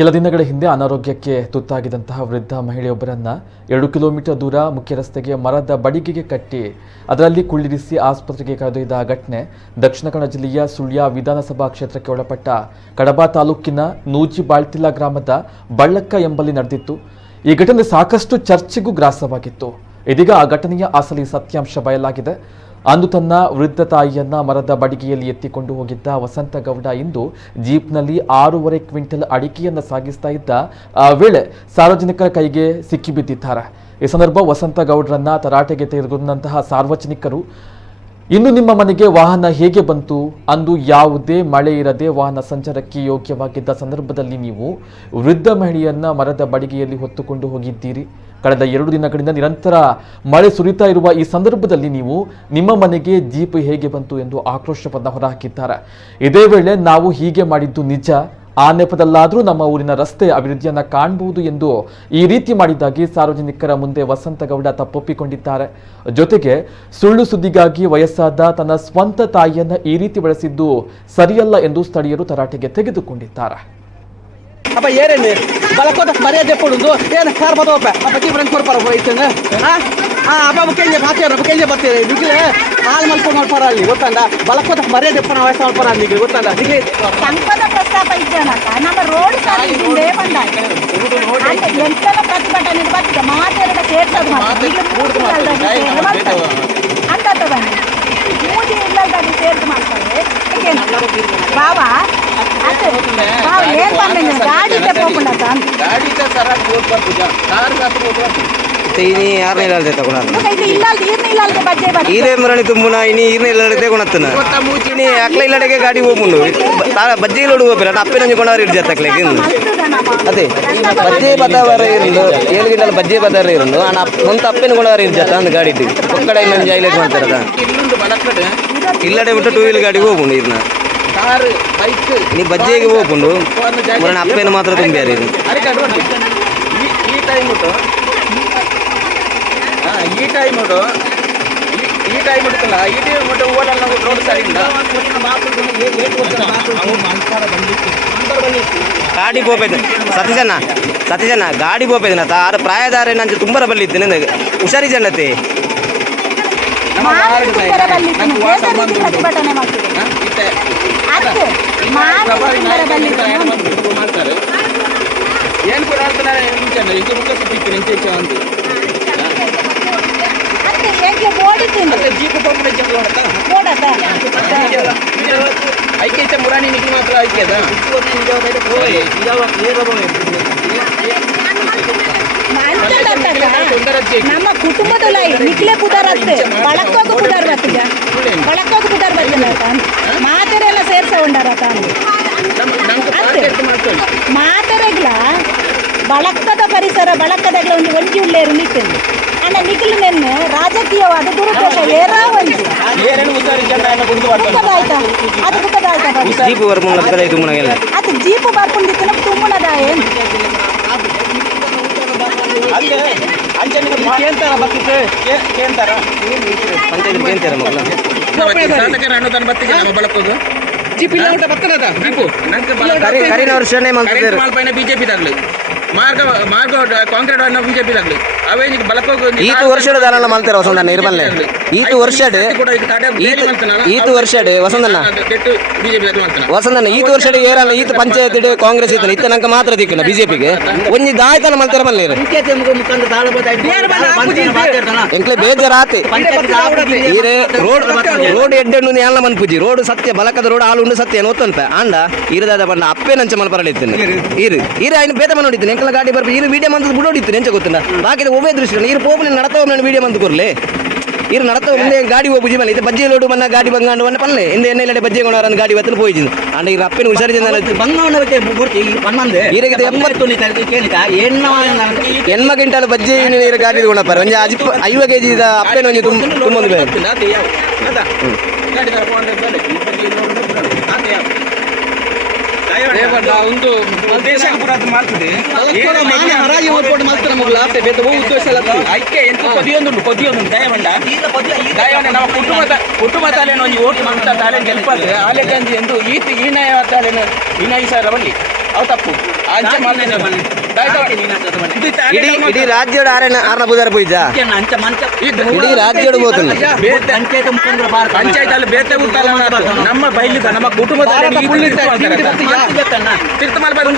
ಕೆಲ ದಿನಗಳ ಹಿಂದೆ ಅನಾರೋಗ್ಯಕ್ಕೆ ತುತ್ತಾಗಿದ್ದಂತಹ ವೃದ್ಧ ಮಹಿಳೆಯೊಬ್ಬರನ್ನ 2 ಕಿಲೋಮೀಟರ್ ದೂರ ಮುಖ್ಯ ರಸ್ತೆಗೆ ಮರದ ಬಡಿಗೆಗೆ ಕಟ್ಟಿ ಅದರಲ್ಲಿ ಕುಳ್ಳಿರಿಸಿ ಆಸ್ಪತ್ರೆಗೆ ಕರೆದೊಯ್ದ ಘಟನೆ ದಕ್ಷಿಣ ಕನ್ನಡ ಜಿಲ್ಲೆಯ ಸುಳ್ಯ ವಿಧಾನಸಭಾ ಕ್ಷೇತ್ರಕ್ಕೆ ಒಳಪಟ್ಟ ಕಡಬ ತಾಲೂಕಿನ ನೂಜಿಬಾಳ್ತಿಲ ಗ್ರಾಮದ ಬಳ್ಳಕ್ಕ ಎಂಬಲ್ಲಿ ನಡೆದಿತ್ತು. ಈ ಘಟನೆ ಸಾಕಷ್ಟು ಚರ್ಚೆಗೂ ಗ್ರಾಸವಾಗಿತ್ತು. ಇದೀಗ ಆ ಘಟನೆಯ ಅಸಲಿ ಸತ್ಯಾಂಶ ಬಯಲಾಗಿದೆ. ಅಂದು ತನ್ನ ವೃದ್ಧ ತಾಯಿಯನ್ನ ಮರದ ಬಡಿಗೆಯಲ್ಲಿ ಎತ್ತಿಕೊಂಡು ಹೋಗಿದ್ದ ವಸಂತಗೌಡ ಇಂದು ಜೀಪ್ನಲ್ಲಿ 6.5 ಕ್ವಿಂಟಲ್ ಅಡಿಕೆಯನ್ನು ಸಾಗಿಸ್ತಾ ಇದ್ದ ವೇಳೆ ಸಾರ್ವಜನಿಕರ ಕೈಗೆ ಸಿಕ್ಕಿಬಿದ್ದಿದ್ದಾರೆ. ಈ ಸಂದರ್ಭ ವಸಂತಗೌಡರನ್ನ ತರಾಟೆಗೆ ತೆಗೆದುಕೊಂಡಂತಹ ಸಾರ್ವಜನಿಕರು, ಇನ್ನು ನಿಮ್ಮ ಮನೆಗೆ ವಾಹನ ಹೇಗೆ ಬಂತು? ಅಂದು ಯಾವುದೇ ಮಳೆ ಇರದೆ ವಾಹನ ಸಂಚಾರಕ್ಕೆ ಯೋಗ್ಯವಾಗಿದ್ದ ಸಂದರ್ಭದಲ್ಲಿ ನೀವು ವೃದ್ಧ ಮಹಿಳೆಯನ್ನ ಮರದ ಬಡಿಗೆಯಲ್ಲಿ ಹೊತ್ತುಕೊಂಡು ಹೋಗಿದ್ದೀರಿ. ಕಳೆದ 2 ದಿನಗಳಿಂದ ನಿರಂತರ ಮಳೆ ಸುರಿತಾ ಇರುವ ಈ ಸಂದರ್ಭದಲ್ಲಿ ನೀವು ನಿಮ್ಮ ಮನೆಗೆ ಜೀಪ್ ಹೇಗೆ ಬಂತು ಎಂದು ಆಕ್ರೋಶವನ್ನು ಹೊರಹಾಕಿದ್ದಾರೆ. ಇದೇ ವೇಳೆ ನಾವು ಹೀಗೆ ಮಾಡಿದ್ದು ನಿಜ, ಆ ನೆಪದಲ್ಲಾದರೂ ನಮ್ಮ ಊರಿನ ರಸ್ತೆ ಅಭಿವೃದ್ಧಿಯನ್ನ ಕಾಣಬಹುದು ಎಂದು ಈ ರೀತಿ ಮಾಡಿದ್ದಾಗಿ ಸಾರ್ವಜನಿಕರ ಮುಂದೆ ವಸಂತಗೌಡ ತಪ್ಪೊಪ್ಪಿಕೊಂಡಿದ್ದಾರೆ. ಜೊತೆಗೆ ಸುಳ್ಳು ಸುದ್ದಿಗಾಗಿ ವಯಸ್ಸಾದ ತನ್ನ ಸ್ವಂತ ತಾಯಿಯನ್ನ ಈ ರೀತಿ ಬಳಸಿದ್ದು ಸರಿಯಲ್ಲ ಎಂದು ಸ್ಥಳೀಯರು ತರಾಟೆಗೆ ತೆಗೆದುಕೊಂಡಿದ್ದಾರೆ. apa yerene balakota mare polundo ena kar bado apa ki brand kor para hoitene apa bukenye batere digile hal mal parali gotanda balakota mare depona vaysa para digile gotanda digile ಸಂಪದ ಪ್ರಸ್ತಾಪ ಇದ್ದನಕ ನಮ್ಮ ರೋಡ್ ಸಾಲಿ ಹಿಂದೆ ಬಂದಾಯ ಅಂದ್ರೆ ಎಂತೆಲ್ಲ ಪ್ರತಿಭಟನೆ ಬರ್ತದೆ ಮಾತೆರಡ ಸೇರ್ಸೋದು ಅಂತ ಬನ್ನಿ ಮೂಜಿ ಇಲ್ಲದಾಗಿ ಸೇರ್ದು ಮಾಡ್ತಾರೆ ಬಾವಾ ಅದು ಬಾವ ಏನ್ ಬಂದ ಗಾಡಿ ತಗೊಂಡ ಗಾಡಿ ಸರ ಹೋಗ್ಬಾರ್ದು ಕಾರ್ ಮಾತ್ರ ಹೋಗ್ಬಾರ್ದು ini arne ilalde takunat ಇದು ಇಲ್ಲಲ್ದೆ ಈರ್ನ ಇಲ್ಲಲ್ದೆ ಬಜ್ಜೆ ಬಜ್ಜೆ ire marani tummuna ini irne ilalde takunatna ini akla iladege gaadi hopundu bajje ilodu hopira appe nanju kondavari irjata akla kin ade bajje badavare irundu 7 gintal bajje badavare irundu ana sonta appenu kondavari irjata and gaadi itti okkada nanju highlight ಮಾಡ್ತಾರದ ಇಲ್ಲೊಂದು ಬಲಕಡೆ illade bitta 2 wheel gaadi hopundu irna car bike ni bajjege hopundu marana appenu matra tumbiyari iru ಅರೆ ಕಡ್ವಡಿ ಈ time ಉಂಟು ಈ time ಉಂಟಲ್ಲ ಈ time ಉಂಟು ಓಡಲ್ಲ road side ಗಾಡಿ ಹೋಗ್ಬೇಕು ಸತೀಶಣ್ಣ ಗಾಡಿ ಹೋಗ್ಬೇಕು ಆರು ಪ್ರಾಯದಾರೆ ನಂಗೆ ತುಂಬ ಬಲ್ಲಿತ್ತು ನನಗೆ ಹುಷಾರಿ ಜನತೆ ಪ್ರತಿಭಟನೆ ಮಾಡ್ತಾರೆ ಏನು ಕೂಡ ಇದು ಮುಖ ಸಿಕ್ಕಿತ್ತು ನಿಂಚೆ ಅಂತ ಜೀಪ್ ಐಕ್ಯತೆ ಮುರಾಣಿ ನಿಖಿಲ್ ಮಾತ್ರ ಐಕ್ಯದ ನಮ್ಮ ಕುಟುಂಬದಲ್ಲ ನಿಖಿಲೆ ಪುದಾರತ್ತೆ ಬಳಕೋಗು ಪುದಾರ್ ಬರ್ತೀಗ ಬಳಕೋಗು ಪುದಾರ್ ಬರ್ತಿಲ್ಲ ಮಾತೆರೆಲ್ಲ ಸೇರ್ಸ ಉಂಡಾರ ಮಾತೆರೆಗ್ಲ ಬಳಕದ ಪರಿಸರ ಬಳಕದಗ್ಲ ಒಂದು ಒಂಜಿ ಉಳ್ಳೇರು ನಿಂತಿಂದು ಅಣ್ಣ ನಿಖಿಲ್ ನೆನ್ನೆ ರಾಜಕೀಯವಾದ ದುರುಪಯೋಗ ಅದು ಜೀಪು ಬರ್ಕೊಂಡಿತ್ತು ನಮ್ಗೆ ತುಂಬುಣದ ಏನು ಬಿಜೆಪಿ ಮಾರ್ಗ ಕಾಂಕ್ರೀಟ್ ಅನ್ನು ಬಿಜೆಪಿ ದಾಗಲಿ ಅವೇ ಈತು ವರ್ಷದ ದಾನ ಮಾಡ್ತಾರೆ ವಸಂತಣ್ಣ ಇರ್ಬಲ್ಲೆ ಈತು ವರ್ಷಡೆ ವಸಂತಣ್ಣ ಈತು ವರ್ಷಡೆ ಏರಲ್ಲ ಈತು ಪಂಚಾಯತ್ ಕಾಂಗ್ರೆಸ್ ಇತ್ತು ಇತ್ತ ನಂಗೆ ಮಾತ್ರ ದಿಕ್ಕಿಲ್ಲ ಬಿಜೆಪಿಗೆ ಒಂಜಿ ದಾಯ್ತನ ಮಾಡ್ತಾರೆ ಬಲ್ಲ ಎಂಕ್ಲೆ ಬೇಜಾರಾತಿ ಈರೆ ರೋಡ್ ಎಡ್ಡೆಣ್ಣು ಎಲ್ಲ ಮನ್ಪುಜಿ ರೋಡ್ ಸತ್ಯ ಬಲಕದ ರೋಡ್ ಹಾಲು ಉಂಡು ಸತ್ಯ ನೋತ್ತಂತ ಅಂಡ ಇರದಾದ ಬಣ್ಣ ಅಪ್ಪೆ ನಂಚ ಮನ ಪರಡಿತ್ತೇನೆ ಇರು ಆಯ್ನ ಬೇತ ಮನ ಹೊಡಿತೀನಿ ಎಂಕಲ ಗಾಡಿ ಬರ್ಬೇಕು ಇರು ವಿಡಿಯೋ ಮಂತ್ ಬಿಡೋಡಿತ್ತು ಎಂಚ ಗೊತ್ತಿಲ್ಲ ಬಾಕಿ ಒಬ್ಬೇ ದೃಶ್ಯ ಇರು ಪೋಪು ನಡತಾವ ನಾನು ವಿಡಿಯೋ ಮಂತ್ ಕೊರ್ಲೆ ಇರು ನಡತಾವ ಮುಂದೆ ಗಾಡಿ ಹೋಗಿ ಬನ್ನಿ ಇದು ಬಜ್ಜೆ ಲೋಡು ಬನ್ನ ಗಾಡಿ ಬಂಗಾಂಡು ಬನ್ನ ಪಲ್ಲೆ ಹಿಂದೆ ಎಣ್ಣೆ ಬಜ್ಜೆ ಕೊಂಡವರನ್ನು ಗಾಡಿ ಬತ್ತಲು ಹೋಯ್ತು ಅಂಡ ಇರು ಅಪ್ಪನ ಹುಷಾರಿ ಜನ ಎಣ್ಮ ಗಿಂಟಲ್ ಬಜ್ಜೆ ನೀರು ಗಾಡಿ ಕೊಂಡಪ್ಪಾರ ಒಂಜಿ 5 kg ಅಪ್ಪನ ಒಂಜಿ ತುಂಬ ಒಂದು ದೇಶಕ್ಕೆ ಪುರಾತ ಮಾಡ್ತದೆ ಹರಾಜಿ ಓದ್ಕೊಂಡು ಮಾಡ್ತಾರೆ ಮಗಳು ಆಸೆ ಬೇತ ಉದ್ದೇಶ ಐಕ್ಯ ಎಂತ ಪದಿಯೊಂದು ದಯಮಂಡ ದಯವನ್ನ ನಮ್ಮ ಕುಟುಂಬ ತಾಲೇನು ಒಂದು ಓಟ್ ಮಾಡ್ತಾ ತಾಲೇನು ಗೆಲ್ಪಾದ್ರೆ ಆಲೆಗಂಜಿ ಎಂದು ಈ ನಯ ತಾಲೇನು ಈ ಸರ ಬಲ್ಲಿ ಅವು ತಪ್ಪು ಅಂಚೆ ಮಾಡ್ತೀನಿ ಇಡೀ ರಾಜ್ಯದ ಆರನ ಬುಧಾರ ಪೂಜ ಇಡೀ ರಾಜ್ಯದ ಹೋಗ್ತಾನೆ ಪಂಚಾಯತ್ ಅಲ್ಲಿ ಬೇತೆ ಬಿಡ್ತಾರ ನಮ್ಮ ಬೈಲಿದ ನಮ್ಮ ಕುಟುಂಬದಲ್ಲಿ ತೀರ್ಥ ಮಾಡ್ಬಾರ್ದು